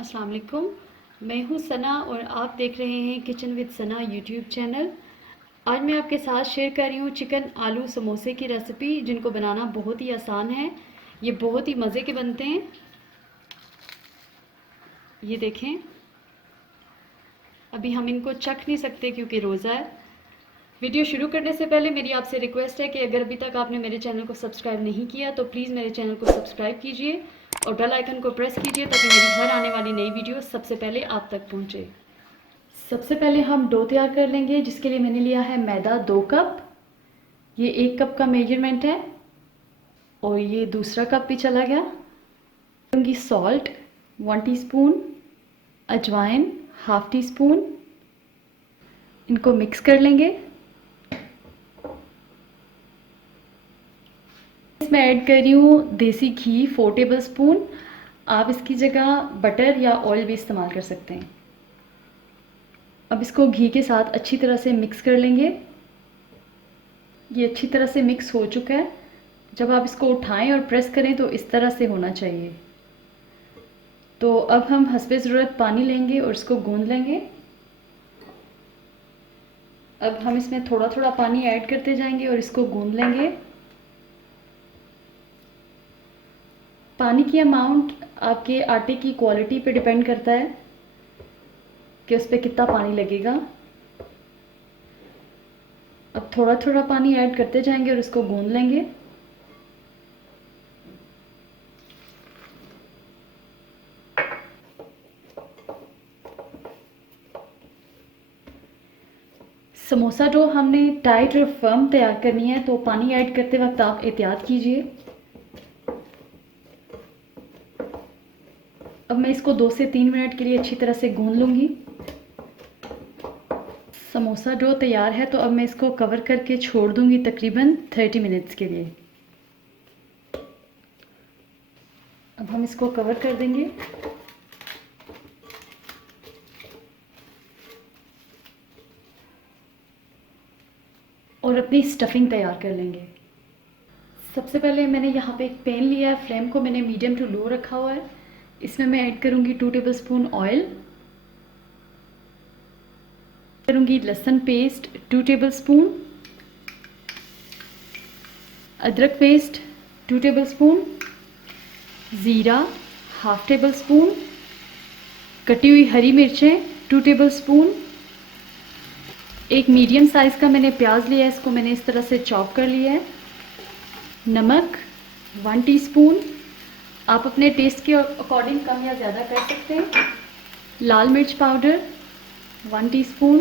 अस्सलाम वालेकुम। मैं हूँ सना और आप देख रहे हैं kitchen with Sana YouTube channel. आज मैं आपके साथ शेयर कर रही हूँ चिकन आलू समोसे की रेसिपी, जिनको बनाना बहुत ही आसान है। ये बहुत ही मज़े के बनते हैं। ये देखें, अभी हम इनको चख नहीं सकते क्योंकि रोज़ा है। वीडियो शुरू करने से पहले मेरी आपसे रिक्वेस्ट है कि अगर अभी तक आपने मेरे चैनल को सब्सक्राइब नहीं किया तो प्लीज़ मेरे चैनल को सब्सक्राइब कीजिए और बेल आइकन को प्रेस कीजिए ताकि मेरी हर आने वाली नई वीडियो सबसे पहले आप तक पहुंचे। सबसे पहले हम डो तैयार कर लेंगे, जिसके लिए मैंने लिया है मैदा 2 कप। ये 1 कप का मेजरमेंट है और ये दूसरा कप भी चला गया। लूँगी सॉल्ट 1 टीस्पून, अजवाइन 1/2 टीस्पून। इनको मिक्स कर लेंगे। इसमें ऐड कर रही हूँ देसी घी 4 टेबलस्पून। आप इसकी जगह बटर या ऑयल भी इस्तेमाल कर सकते हैं। अब इसको घी के साथ अच्छी तरह से मिक्स कर लेंगे। ये अच्छी तरह से मिक्स हो चुका है। जब आप इसको उठाएं और प्रेस करें तो इस तरह से होना चाहिए। तो अब हम हस्बे ज़रूरत पानी लेंगे और इसको गूंद लेंगे। अब हम इसमें थोड़ा थोड़ा पानी ऐड करते जाएंगे और इसको गूंद लेंगे। पानी की अमाउंट आपके आटे की क्वालिटी पे डिपेंड करता है कि उस पर कितना पानी लगेगा। अब थोड़ा थोड़ा पानी ऐड करते जाएंगे और इसको गूंद लेंगे। समोसा डो हमने टाइट और फर्म तैयार करनी है, तो पानी ऐड करते वक्त आप एहतियात कीजिए। अब मैं इसको 2 से 3 मिनट के लिए अच्छी तरह से गूंद लूँगी। समोसा डो तैयार है, तो अब मैं इसको कवर करके छोड़ दूँगी तकरीबन 30 मिनट्स के लिए। अब हम इसको कवर कर देंगे और अपनी स्टफिंग तैयार कर लेंगे। सबसे पहले मैंने यहाँ पे एक पैन लिया है, फ्लेम को मैंने मीडियम टू लो रखा हुआ है। इसमें मैं ऐड करूँगी 2 टेबलस्पून ऑयल। करूँगी लहसुन पेस्ट 2 टेबलस्पून, अदरक पेस्ट 2 टेबलस्पून, ज़ीरा 1/2 टेबलस्पून, कटी हुई हरी मिर्चें 2 टेबलस्पून, एक मीडियम साइज़ का मैंने प्याज लिया है, इसको मैंने इस तरह से चॉप कर लिया है। नमक 1 टीस्पून, आप अपने टेस्ट के अकॉर्डिंग कम या ज़्यादा कर सकते हैं। लाल मिर्च पाउडर 1 टीस्पून,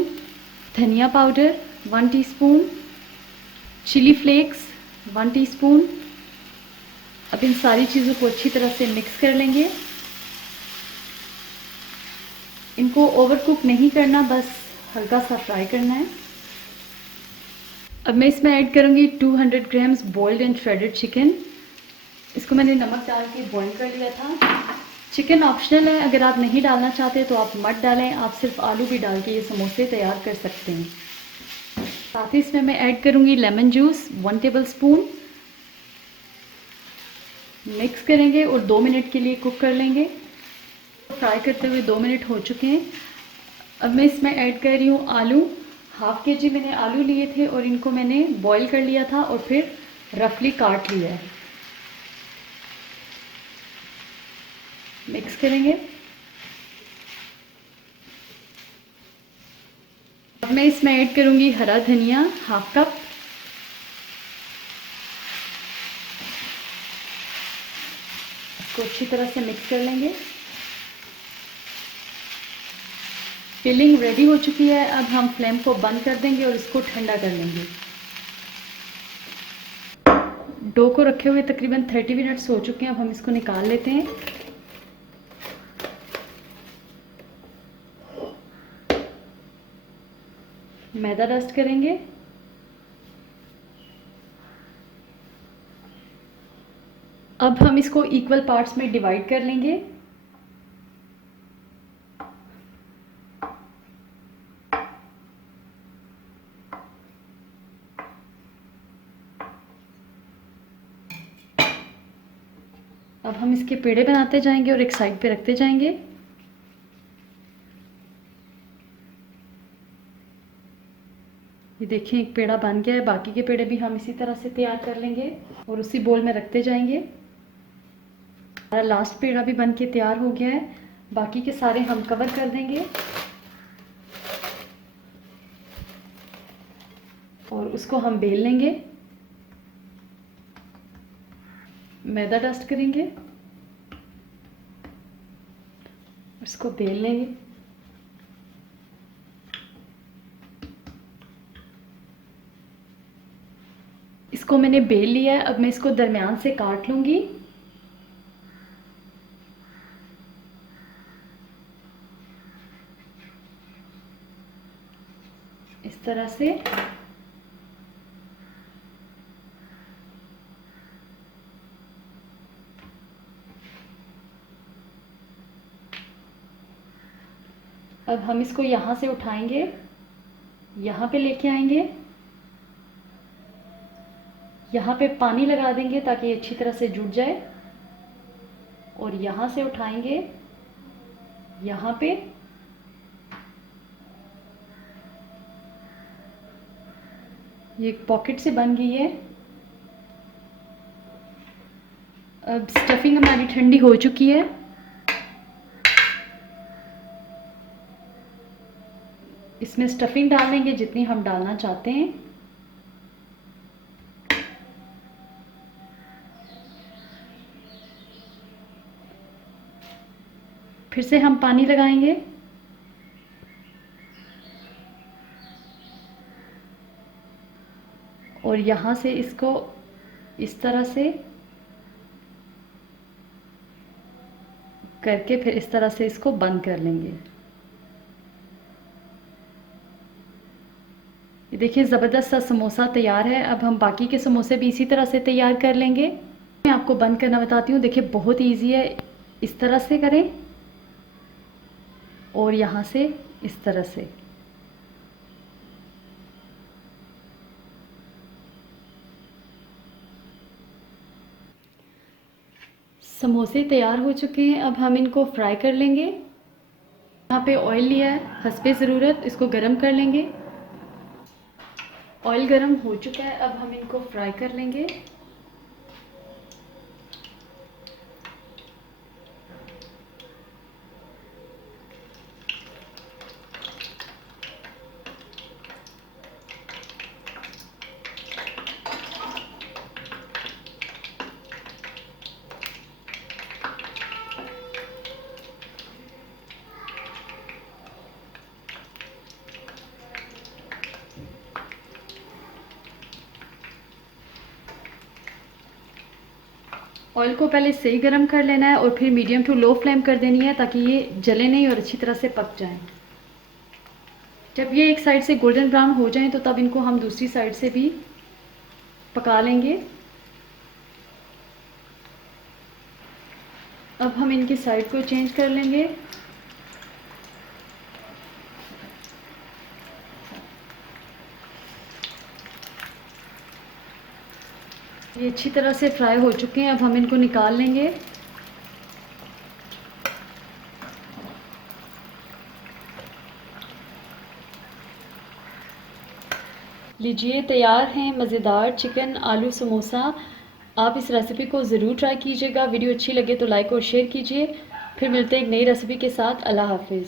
धनिया powder 1 teaspoon, chilli flakes 1 teaspoon. अब इन सारी चीज़ों को अच्छी तरह से मिक्स कर लेंगे। इनको ओवरकुक नहीं करना, बस हल्का सा फ्राई करना है। अब मैं इसमें ऐड करूँगी 200 grams boiled and shredded chicken. इसको मैंने नमक डाल के बॉईल कर लिया था। चिकन ऑप्शनल है, अगर आप नहीं डालना चाहते तो आप मत डालें, आप सिर्फ आलू भी डाल के ये समोसे तैयार कर सकते हैं। साथ ही इसमें मैं ऐड करूँगी लेमन जूस 1 टेबलस्पून। मिक्स करेंगे और 2 मिनट के लिए कुक कर लेंगे। फ्राई करते हुए 2 मिनट हो चुके हैं। अब मैं इसमें ऐड कर रही हूँ आलू। 1/2 kg मैंने आलू लिए थे और इनको मैंने बॉईल कर लिया था और फिर रफली काट लिया है। मिक्स करेंगे। अब मैं इसमें ऐड करूँगी हरा धनिया 1/2 कप। इसको अच्छी तरह से मिक्स कर लेंगे। फिलिंग रेडी हो चुकी है। अब हम फ्लेम को बंद कर देंगे और इसको ठंडा कर लेंगे। डो को रखे हुए तकरीबन 30 मिनट्स हो चुके हैं। अब हम इसको निकाल लेते हैं। मैदा डस्ट करेंगे। अब हम इसको इक्वल पार्ट्स में डिवाइड कर लेंगे। अब हम इसके पेड़े बनाते जाएंगे और एक साइड पे रखते जाएंगे। ये देखें एक पेड़ा बन गया है, बाकी के पेड़े भी हम इसी तरह से तैयार कर लेंगे और उसी बोल में रखते जाएंगे। हमारा लास्ट पेड़ा भी बन के तैयार हो गया है, बाकी के सारे हम कवर कर देंगे और उसको हम बेल लेंगे। मैदा डस्ट करेंगे, उसको बेल लेंगे। इसको मैंने बेल लिया है, अब मैं इसको दरमियान से काट लूंगी। इस तरह से अब हम इसको यहाँ से उठाएंगे, यहाँ पे लेके आएंगे, यहाँ पे पानी लगा देंगे ताकि ये अच्छी तरह से जुड़ जाए और यहाँ से उठाएंगे, यहाँ पे ये एक पॉकेट से बन गई है। अब स्टफिंग हमारी ठंडी हो चुकी है। इसमें स्टफिंग डाल देंगे जितनी हम डालना चाहते हैं। फिर से हम पानी लगाएंगे, और यहाँ से इसको इस तरह से करके फिर इस तरह से इसको बंद कर लेंगे। ये देखिए ज़बरदस्त सा समोसा तैयार है। अब हम बाकी के समोसे भी इसी तरह से तैयार कर लेंगे। मैं आपको बंद करना बताती हूँ। देखिए बहुत इजी है, इस तरह से करें और यहाँ से इस तरह से। समोसे तैयार हो चुके हैं, अब हम इनको फ्राई कर लेंगे। यहाँ पे ऑयल लिया है हस्बे ज़रूरत, इसको गरम कर लेंगे। ऑयल गरम हो चुका है, अब हम इनको फ्राई कर लेंगे। ऑयल को पहले सही गरम कर लेना है और फिर मीडियम टू लो फ्लेम कर देनी है ताकि ये जले नहीं और अच्छी तरह से पक जाएं। जब ये एक साइड से गोल्डन ब्राउन हो जाएं तो तब इनको हम दूसरी साइड से भी पका लेंगे। अब हम इनकी साइड को चेंज कर लेंगे। ये अच्छी तरह से फ्राई हो चुके हैं, अब हम इनको निकाल लेंगे। लीजिए तैयार हैं मज़ेदार चिकन आलू समोसा। आप इस रेसिपी को ज़रूर ट्राई कीजिएगा। वीडियो अच्छी लगे तो लाइक और शेयर कीजिए। फिर मिलते हैं एक नई रेसिपी के साथ। अल्लाह हाफिज़।